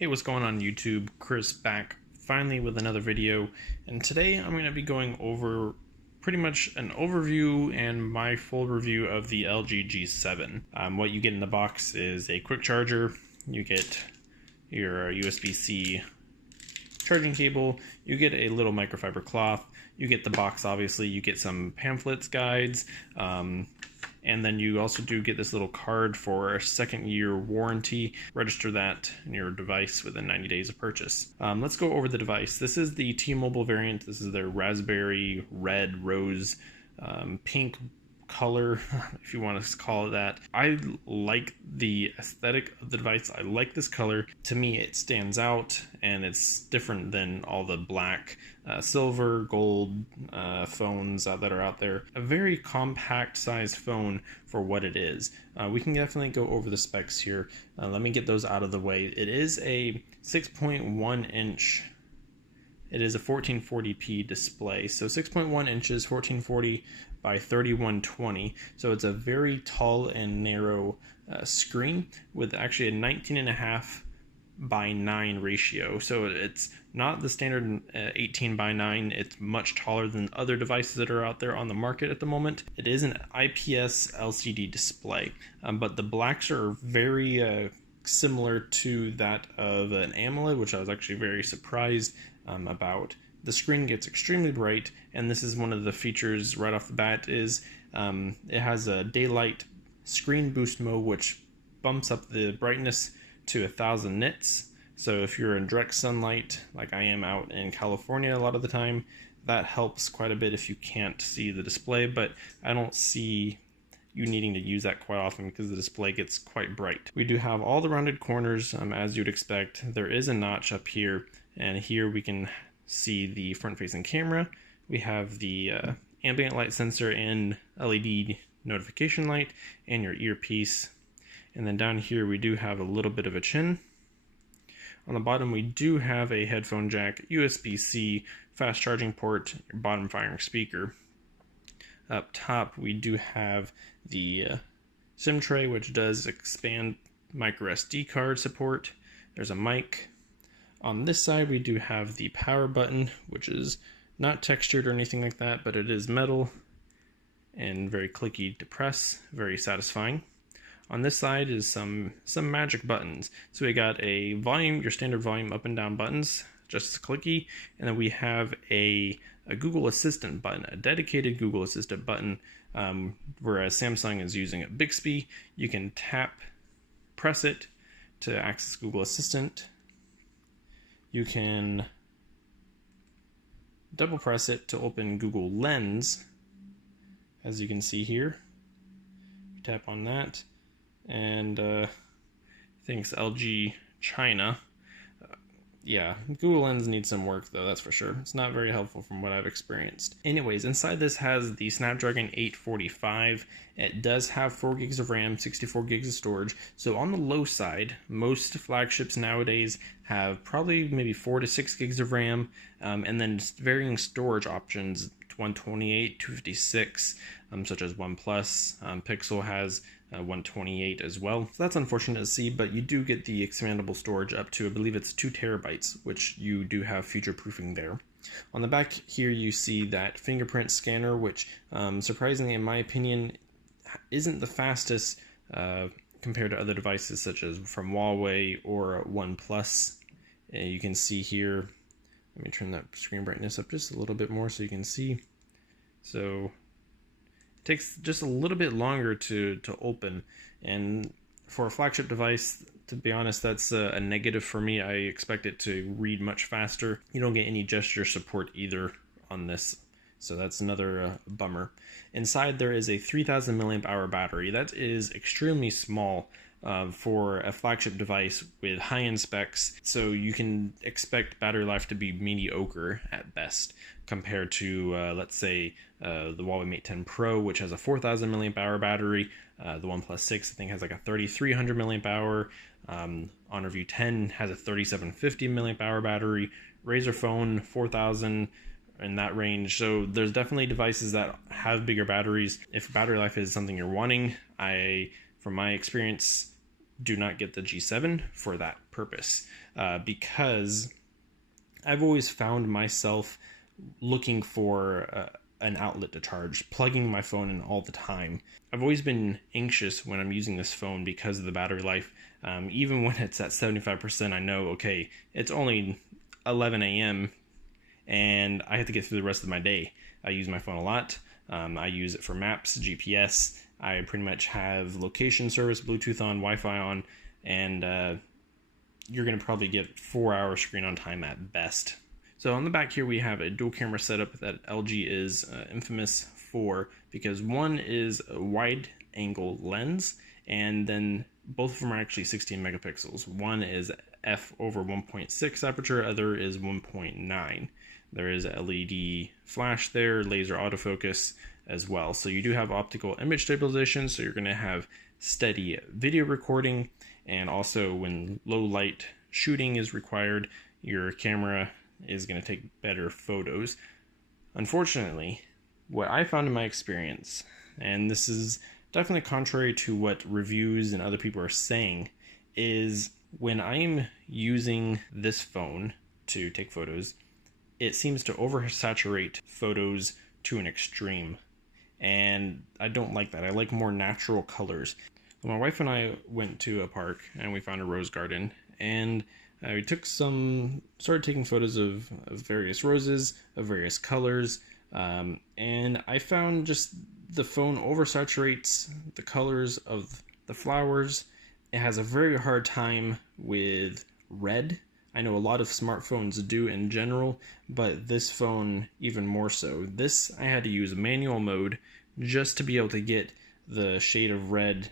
Hey, what's going on YouTube? Chris back finally with another video, and today I'm going to be going over pretty much an overview and my full review of the LG G7. What you get in the box is a quick charger, you get your USB-C charging cable, you get a little microfiber cloth, you get the box obviously, you get some pamphlets, guides, and then you also do get this little card for a second-year warranty. Register that in your device within 90 days of purchase. Let's go over the device. This is the T-Mobile variant. This is their raspberry, red, rose, pink color, if you want to call it that. I like the aesthetic of the device. I like this color. To me, it stands out, and it's different than all the black, silver, gold phones that are out there. A very compact sized phone for what it is. We can definitely go over the specs here. Let me get those out of the way. It is a 6.1 inch. It is a 1440p display. So 6.1 inches, 1440 by 3120. So it's a very tall and narrow screen with actually a 19.5 by 9 ratio. So it's not the standard 18 by 9. It's much taller than other devices that are out there on the market at the moment. It is an IPS LCD display, but the blacks are very similar to that of an AMOLED, which I was actually very surprised about. The screen gets extremely bright, and this is one of the features right off the bat is it has a daylight screen boost mode, which bumps up the brightness to 1000 nits. So if you're in direct sunlight, like I am out in California a lot of the time, that helps quite a bit if you can't see the display, but I don't see you needing to use that quite often because the display gets quite bright. We do have all the rounded corners as you'd expect. There is a notch up here, and here we can see the front-facing camera. We have the ambient light sensor and LED notification light and your earpiece. And then down here we do have a little bit of a chin. On the bottom we do have a headphone jack, USB-C, fast charging port, your bottom firing speaker. Up top we do have the SIM tray, which does expand micro SD card support. There's a mic. On this side we do have the power button, which is not textured or anything like that, but it is metal and very clicky to press, very satisfying. On this side is some magic buttons. So we got a volume, your standard volume up and down buttons, just as clicky, and then we have a Google Assistant button, a dedicated Google Assistant button, whereas Samsung is using a Bixby. You can press it to access Google Assistant. You can double press it to open Google Lens, as you can see here. Tap on that, and I think it's LG China. Yeah, Google Lens needs some work though, that's for sure. It's not very helpful from what I've experienced. Anyways, inside this has the Snapdragon 845. It does have 4 gigs of RAM, 64 gigs of storage. So on the low side, most flagships nowadays have probably maybe 4 to 6 gigs of RAM, and then varying storage options, 128, 256, such as OnePlus. Pixel has 128 as well. So that's unfortunate to see, but you do get the expandable storage up to, I believe it's 2 terabytes, which you do have future proofing there. On the back here you see that fingerprint scanner, which surprisingly in my opinion isn't the fastest compared to other devices such as from Huawei or OnePlus. You can see here, let me turn that screen brightness up just a little bit more so you can see. So it takes just a little bit longer to open, and for a flagship device, to be honest, that's a negative for me. I expect it to read much faster. You don't get any gesture support either on this, so that's another bummer. Inside there is a 3000 milliamp hour battery. That is extremely small for a flagship device with high-end specs, so you can expect battery life to be mediocre at best compared to let's say the Huawei Mate 10 Pro, which has a 4000 milliamp hour battery. The OnePlus 6 I think has like a 3300 milliamp hour. Honor View 10 has a 3750 milliamp hour battery. Razer Phone 4000 in that range. So there's definitely devices that have bigger batteries. If battery life is something you're wanting, from my experience, do not get the G7 for that purpose, because I've always found myself looking for an outlet to charge, plugging my phone in all the time. I've always been anxious when I'm using this phone because of the battery life. Even when it's at 75%, I know, okay, it's only 11 a.m. and I have to get through the rest of my day. I use my phone a lot. I use it for maps, GPS. I pretty much have location service, Bluetooth on, Wi-Fi on, and you're going to probably get 4-hour screen on time at best. So on the back here we have a dual camera setup that LG is infamous for, because one is a wide angle lens, and then both of them are actually 16 megapixels. One is f/1.6 aperture, other is 1.9. There is LED flash there, laser autofocus as well. So you do have optical image stabilization, so you're going to have steady video recording, and also when low light shooting is required, your camera is going to take better photos. Unfortunately, what I found in my experience, and this is definitely contrary to what reviews and other people are saying, is when I'm using this phone to take photos, it seems to oversaturate photos to an extreme, and I don't like that. I like more natural colors. My wife and I went to a park and we found a rose garden, and we started taking photos of various roses of various colors, and I found just the phone oversaturates the colors of the flowers. It has a very hard time with red. I know a lot of smartphones do in general, but this phone even more so. This, I had to use manual mode just to be able to get the shade of red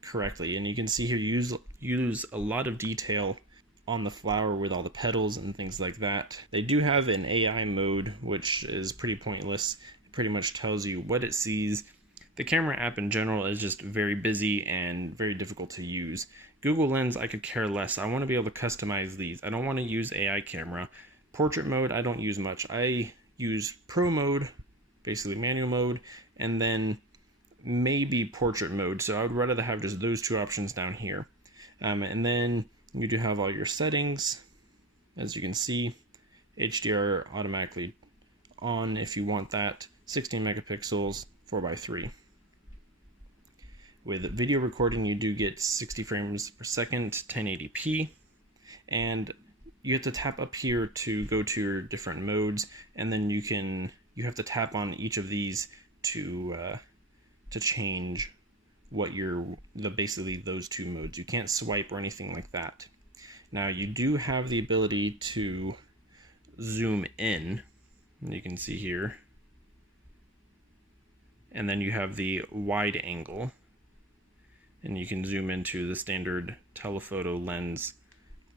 correctly, and you can see here use a lot of detail on the flower with all the petals and things like that. They do have an AI mode, which is pretty pointless. It pretty much tells you what it sees. The camera app in general is just very busy and very difficult to use. Google Lens, I could care less. I want to be able to customize these. I don't want to use AI camera. Portrait mode, I don't use much. I use Pro mode, basically manual mode, and then maybe portrait mode. So I would rather have just those two options down here. And then you do have all your settings. As you can see, HDR automatically on if you want that, 16 megapixels, 4:3. With video recording, you do get 60 frames per second, 1080p, and you have to tap up here to go to your different modes, and then you have to tap on each of these to change what basically those two modes. You can't swipe or anything like that. Now you do have the ability to zoom in, you can see here, and then you have the wide angle, and you can zoom into the standard telephoto lens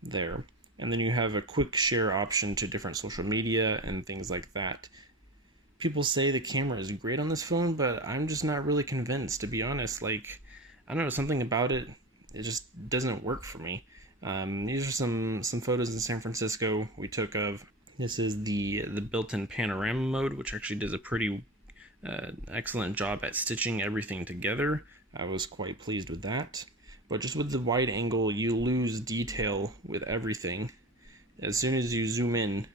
there. And then you have a quick share option to different social media and things like that. People say the camera is great on this phone, but I'm just not really convinced, to be honest. Like, I don't know, something about it just doesn't work for me. These are some photos in San Francisco we took of. This is the built-in panorama mode, which actually does a pretty excellent job at stitching everything together. I was quite pleased with that. But just with the wide angle, you lose detail with everything. As soon as you zoom in,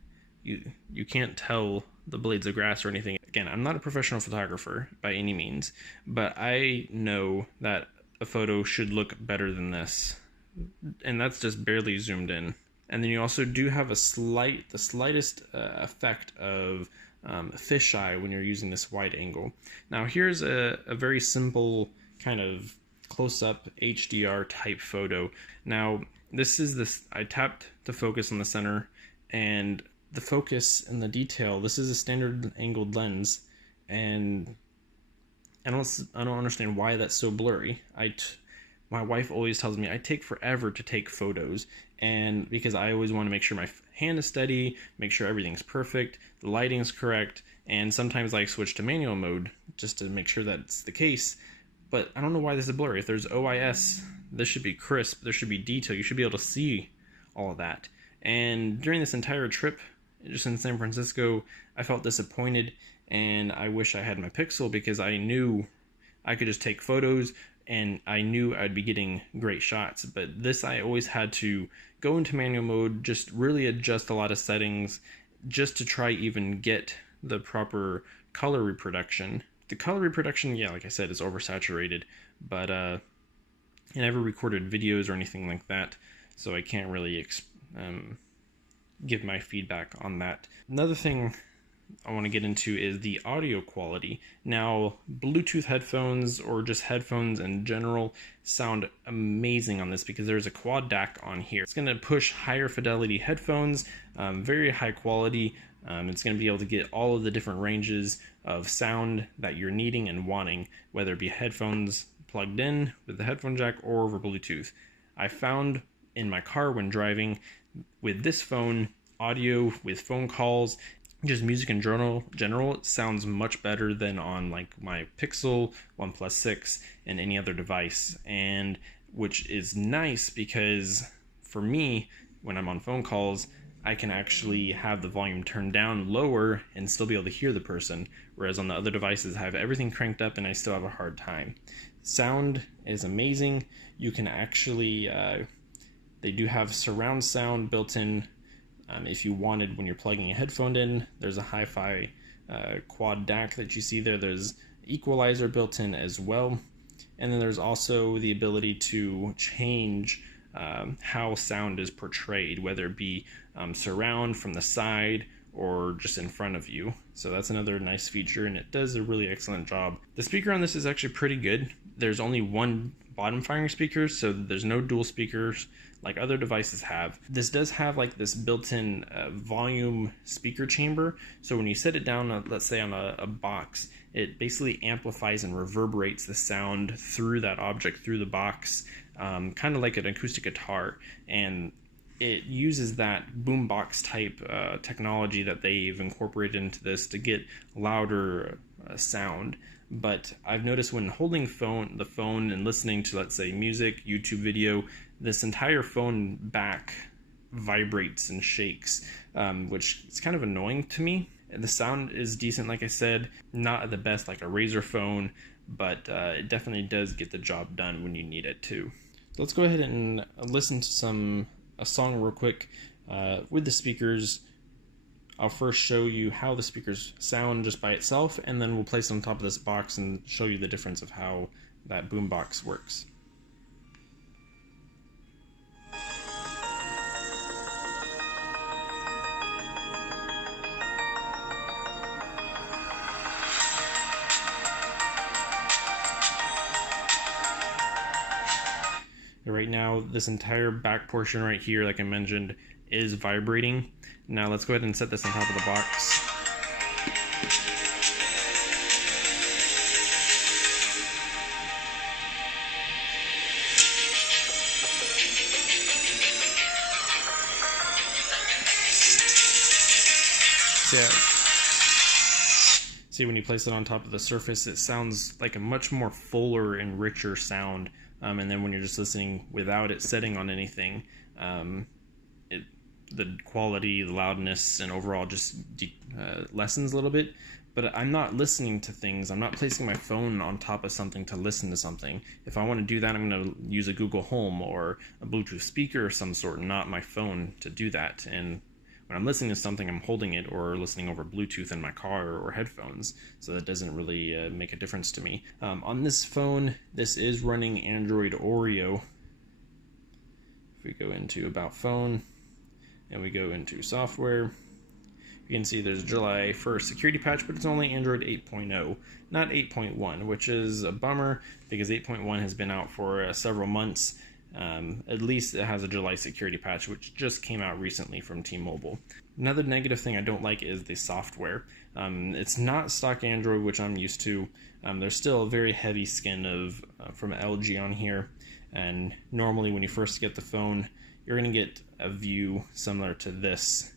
you can't tell the blades of grass or anything. Again, I'm not a professional photographer by any means, but I know that a photo should look better than this. And that's just barely zoomed in. And then you also do have the slightest effect of fisheye when you're using this wide angle. Now here's a very simple kind of close-up HDR type photo. Now I tapped to focus on the center, and the focus and the detail, this is a standard angled lens, and I don't understand why that's so blurry. My wife always tells me I take forever to take photos, and because I always want to make sure my hand is steady, make sure everything's perfect, the lighting's correct, and sometimes I switch to manual mode just to make sure that's the case. But I don't know why this is blurry. If there's OIS, this should be crisp, there should be detail, you should be able to see all of that. And during this entire trip, just in San Francisco, I felt disappointed, and I wish I had my Pixel, because I knew I could just take photos. and I knew I'd be getting great shots. But this, I always had to go into manual mode, just really adjust a lot of settings just to try even get the proper color reproduction. The color reproduction, yeah, like I said, is oversaturated, but I never recorded videos or anything like that, so I can't really give my feedback on that. Another thing I want to get into is the audio quality. Now, Bluetooth headphones or just headphones in general sound amazing on this because there's a quad DAC on here. It's going to push higher fidelity headphones, very high quality. It's going to be able to get all of the different ranges of sound that you're needing and wanting, whether it be headphones plugged in with the headphone jack or over Bluetooth. I found in my car when driving with this phone, audio with phone calls, just music in general, it sounds much better than on like my Pixel, OnePlus 6, and any other device. And which is nice because for me, when I'm on phone calls, I can actually have the volume turned down lower and still be able to hear the person. Whereas on the other devices, I have everything cranked up and I still have a hard time. Sound is amazing. You can actually, they do have surround sound built in. If you wanted, when you're plugging a headphone in, there's a hi-fi quad DAC that you see there. There's equalizer built in as well. And then there's also the ability to change how sound is portrayed, whether it be surround from the side or just in front of you. So that's another nice feature, and it does a really excellent job. The speaker on this is actually pretty good. There's only one bottom firing speaker, so there's no dual speakers like other devices have. This does have like this built-in volume speaker chamber, so when you set it down, let's say on a box, it basically amplifies and reverberates the sound through that object, through the box, kind of like an acoustic guitar. And it uses that boombox type technology that they've incorporated into this to get louder sound. But I've noticed when holding the phone and listening to, let's say, music, YouTube video, this entire phone back vibrates and shakes, which is kind of annoying to me. The sound is decent, like I said, not at the best like a Razer phone, but it definitely does get the job done when you need it to. So let's go ahead and listen to a song real quick with the speakers. I'll first show you how the speakers sound just by itself, and then we'll place it on top of this box and show you the difference of how that boombox works. Right now, this entire back portion right here, like I mentioned, is vibrating. Now let's go ahead and set this on top of the box. See, when you place it on top of the surface, it sounds like a much more fuller and richer sound. And then when you're just listening without it setting on anything, the quality, the loudness, and overall just lessens a little bit. But I'm not listening to things. I'm not placing my phone on top of something to listen to something. If I want to do that, I'm going to use a Google Home or a Bluetooth speaker of some sort, not my phone to do that. And when I'm listening to something, I'm holding it or listening over Bluetooth in my car or headphones, so that doesn't really make a difference to me. On this phone, this is running Android Oreo. If we go into About Phone, and we go into Software, you can see there's a July 1st security patch, but it's only Android 8.0, not 8.1, which is a bummer because 8.1 has been out for several months. At least it has a July security patch, which just came out recently from T-Mobile. Another negative thing I don't like is the software. It's not stock Android, which I'm used to. There's still a very heavy skin from LG on here, and normally when you first get the phone, you're going to get a view similar to this.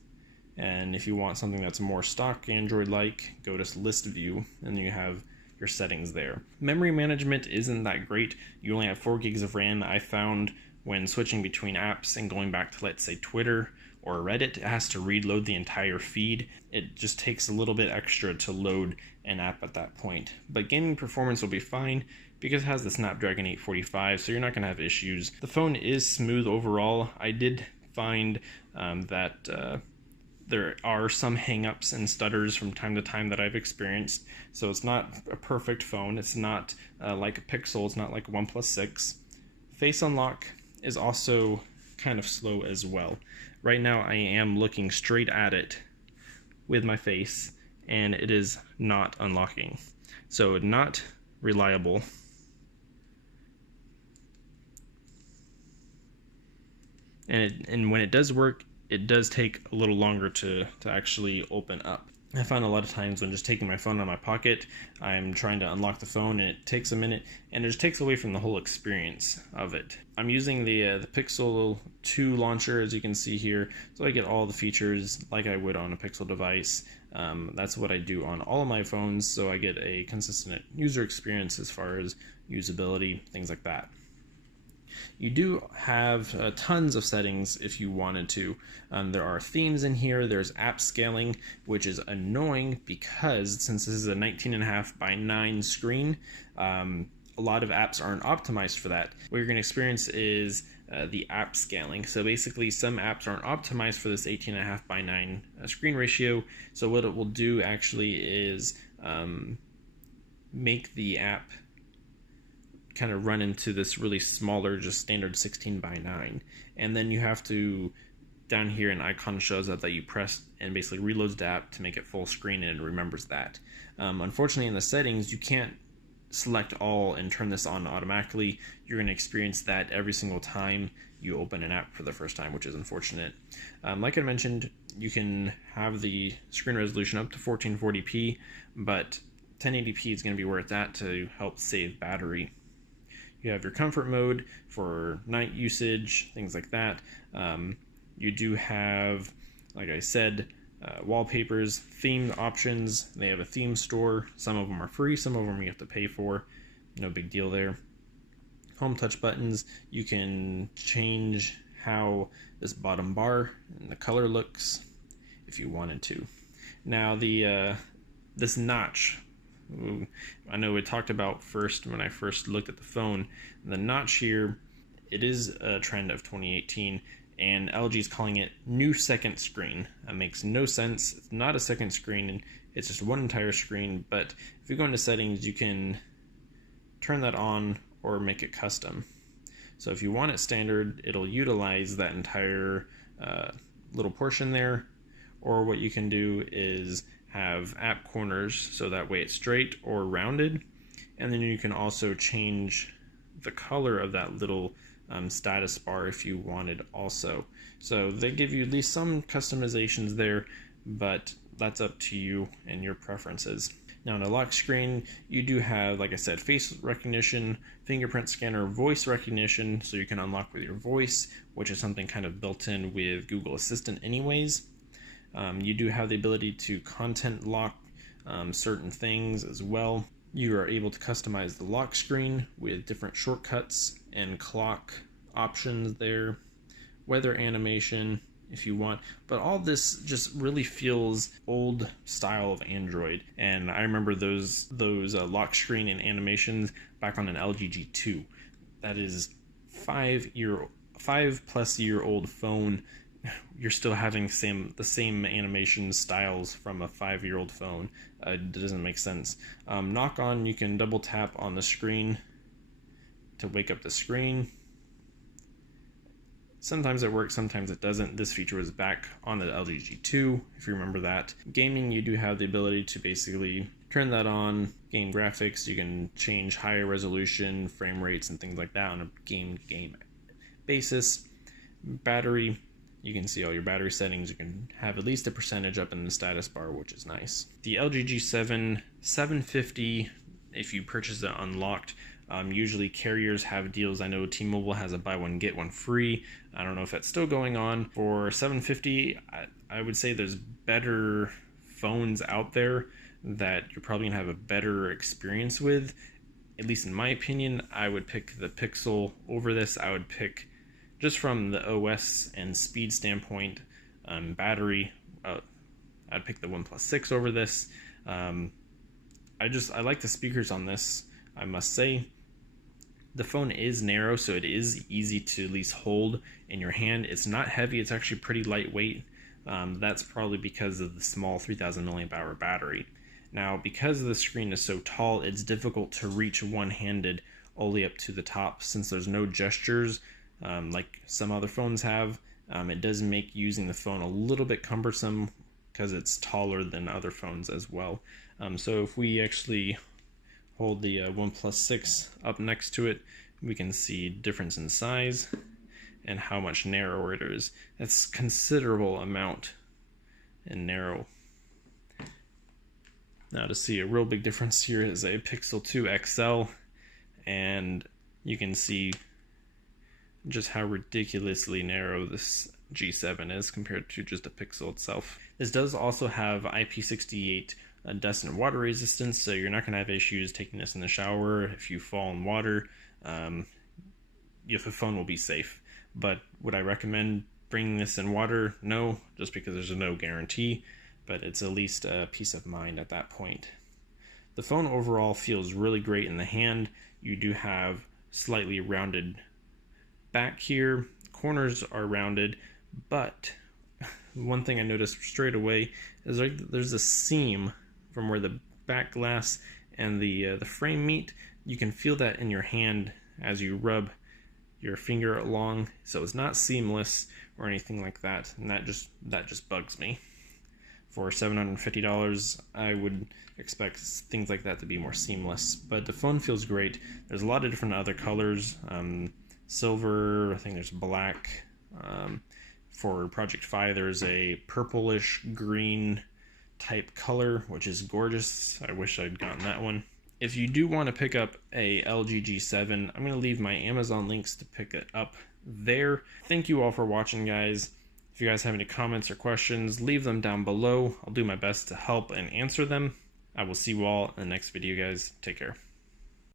And if you want something that's more stock Android-like, go to List View, and you have your settings there. Memory management isn't that great. You only have 4 gigs of RAM. I found when switching between apps and going back to, let's say, Twitter or Reddit, it has to reload the entire feed. It just takes a little bit extra to load an app at that point. But gaming performance will be fine. because it has the Snapdragon 845, so you're not going to have issues. The phone is smooth overall. I did find that there are some hangups and stutters from time to time that I've experienced, so it's not a perfect phone. It's not like a Pixel, it's not like a OnePlus 6. Face unlock is also kind of slow as well. Right now I am looking straight at it with my face, and it is not unlocking. So not reliable. And when it does work, it does take a little longer to actually open up. I find a lot of times when just taking my phone out of my pocket, I'm trying to unlock the phone and it takes a minute, and it just takes away from the whole experience of it. I'm using the Pixel 2 launcher, as you can see here, so I get all the features like I would on a Pixel device. That's what I do on all of my phones, so I get a consistent user experience as far as usability, things like that. You do have tons of settings if you wanted to. There are themes in here. There's app scaling, which is annoying because since this is a 19.5 by 9 screen, a lot of apps aren't optimized for that. What you're going to experience is the app scaling. So basically some apps aren't optimized for this 18.5 by 9 screen ratio. So what it will do actually is make the app kind of run into this really smaller, just standard 16 by 9, and then you have to, down here an icon shows up that you press and basically reloads the app to make it full screen, and it remembers that. Unfortunately in the settings you can't select all and turn this on automatically. You're going to experience that every single time you open an app for the first time, which is unfortunate. Like I mentioned, you can have the screen resolution up to 1440p, but 1080p is going to be where it's at to help save battery. You have your comfort mode for night usage, things like that. You do have, like I said, wallpapers, themed options. They have a theme store. Some of them are free, some of them you have to pay for. No big deal there. Home touch buttons. You can change how this bottom bar and the color looks if you wanted to. Now this notch, I know we talked about first when I first looked at the phone, the notch here, it is a trend of 2018, and LG is calling it new second screen. That makes no sense. It's not a second screen, it's just one entire screen, but if you go into settings, you can turn that on or make it custom. So if you want it standard, it'll utilize that entire little portion there, or what you can do is have app corners, so that way it's straight or rounded, and then you can also change the color of that little status bar if you wanted also. So they give you at least some customizations there, but that's up to you and your preferences. Now on the lock screen, you do have, like I said, face recognition, fingerprint scanner, voice recognition, so you can unlock with your voice, which is something kind of built in with Google Assistant anyways. You do have the ability to content lock certain things as well. You are able to customize the lock screen with different shortcuts and clock options there, weather animation if you want, but all this just really feels old style of Android, and I remember those lock screen and animations back on an LG G2. That is 5+ year old phone. You're still having the same animation styles from a 5-year-old phone. It doesn't make sense. Knock on, you can double tap on the screen to wake up the screen. Sometimes it works, sometimes it doesn't. This feature was back on the LG G2, if you remember that. Gaming, you do have the ability to basically turn that on. Game graphics, you can change higher resolution, frame rates, and things like that on a game basis. Battery, you can see all your battery settings. You can have at least a percentage up in the status bar, which is nice. The LG G7 750, if you purchase it unlocked, usually carriers have deals. I know T-Mobile has a buy one get one free. I don't know if that's still going on. For $750, I would say there's better phones out there that you're probably gonna have a better experience with. At least in my opinion, I would pick the Pixel over this. I would pick, just from the OS and speed standpoint, battery, I'd pick the OnePlus 6 over this. I like the speakers on this, I must say. The phone is narrow, so it is easy to at least hold in your hand. It's not heavy, it's actually pretty lightweight. That's probably because of the small 3000 milliamp hour battery. Now, because the screen is so tall, it's difficult to reach one-handed all the way up to the top. Since there's no gestures like some other phones have, it does make using the phone a little bit cumbersome because it's taller than other phones as well. So if we actually hold the OnePlus 6 up next to it, we can see difference in size and how much narrower it is. That's considerable amount in narrow. Now to see a real big difference, here is a Pixel 2 XL, and you can see just how ridiculously narrow this G7 is compared to just a Pixel itself. This does also have IP68 dust and water resistance, so you're not going to have issues taking this in the shower. If you fall in water, the phone will be safe. But would I recommend bringing this in water? No, just because there's no guarantee, but it's at least a peace of mind at that point. The phone overall feels really great in the hand. You do have slightly rounded back here. Corners are rounded, but one thing I noticed straight away is there's a seam from where the back glass and the frame meet. You can feel that in your hand as you rub your finger along, so it's not seamless or anything like that, and that just bugs me. For $750, I would expect things like that to be more seamless, but the phone feels great. There's a lot of different other colors, silver, I think there's black. For Project Fi, there's a purplish green type color, which is gorgeous. I wish I'd gotten that one. If you do want to pick up a LG G7, I'm going to leave my Amazon links to pick it up there. Thank you all for watching, guys. If you guys have any comments or questions, leave them down below. I'll do my best to help and answer them. I will see you all in the next video, guys. Take care.